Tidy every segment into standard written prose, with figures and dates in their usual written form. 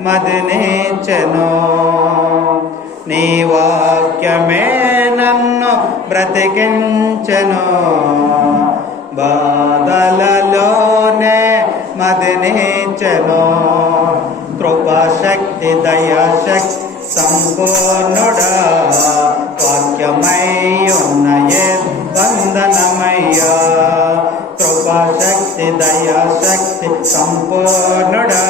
మదినిచ్చెను. నీ వాక్యమే నన్ను బ్రతికించెను. బాధలలోనే మదినిచ్చెను. కృపాశక్తి దయాశక్తి సంపూర్ణుడా వాక్యమై ఉన్నయే వందనమయ్యా. కృపాశక్తి దయాశక్తి సంపూర్ణుడా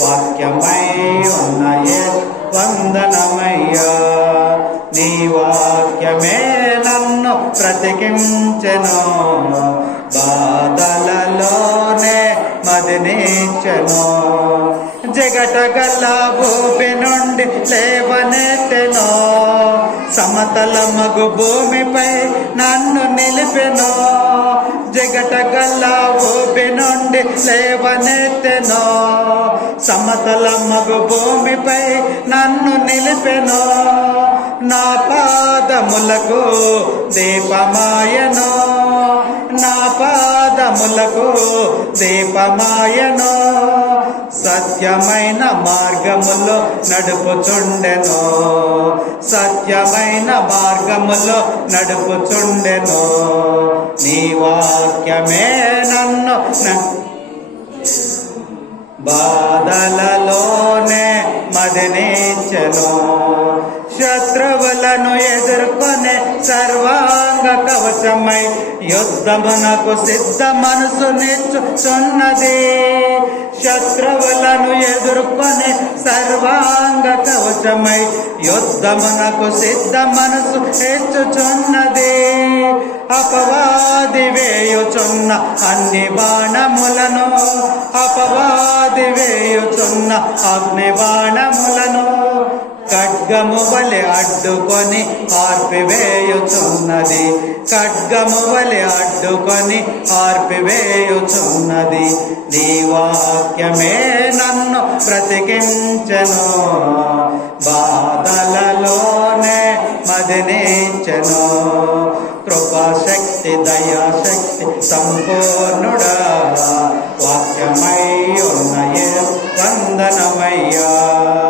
వాక్యమై ఉన్నయే వందనమయ్యా. నీ వాక్యమే నన్ను బ్రతికించెను. బాధలలోనే మదినిచ్చెను. జగటగల భూమి నుండి లేవనెత్తెను. సమతల మగు భూమిపై నన్ను నిలిపెను. జగటగల భూమి నుండి లేవనెత్తెను. సమతల మగు భూమిపై నన్ను నిలిపెను. నా పాదములకు దీపమాయను. నా పాదములకు దీపమాయను. సత్యమైన మార్గములో నడుపుచుండెను. సత్యమైన మార్గములో నడుపుచుండెను. నీ వాక్యమే నన్ను బాధలలోనే మదినిచ్చెను. శత్రువులను ఎదుర్కొనే సర్వాంగ కవచమై యుద్ధమునకు సిద్ధ మనసు నిచ్చుచున్నది. శత్రువులను ఎదుర్కొనే సర్వాంగ కవచమై యుద్ధమునకు సిద్ధ మనసు హెచ్చుచున్నది. అపవాది వేయుచున్న అన్ని బాణములను, అపవాది వేయుచున్న అగ్ని బాణములను ఖడ్గము వలె అడ్డుకొని ఆర్పివేయుచున్నది. ఖడ్గము వలె అడ్డుకొని ఆర్పివేయుచున్నది. నీ వాక్యమే నన్ను బ్రతికించెను. బాధలలోనే మదినిచ్చెను. కృపాశక్తి దయాశక్తి సంపూర్ణుడా వాక్యమై ఉన్నయే వందనమయ్యా.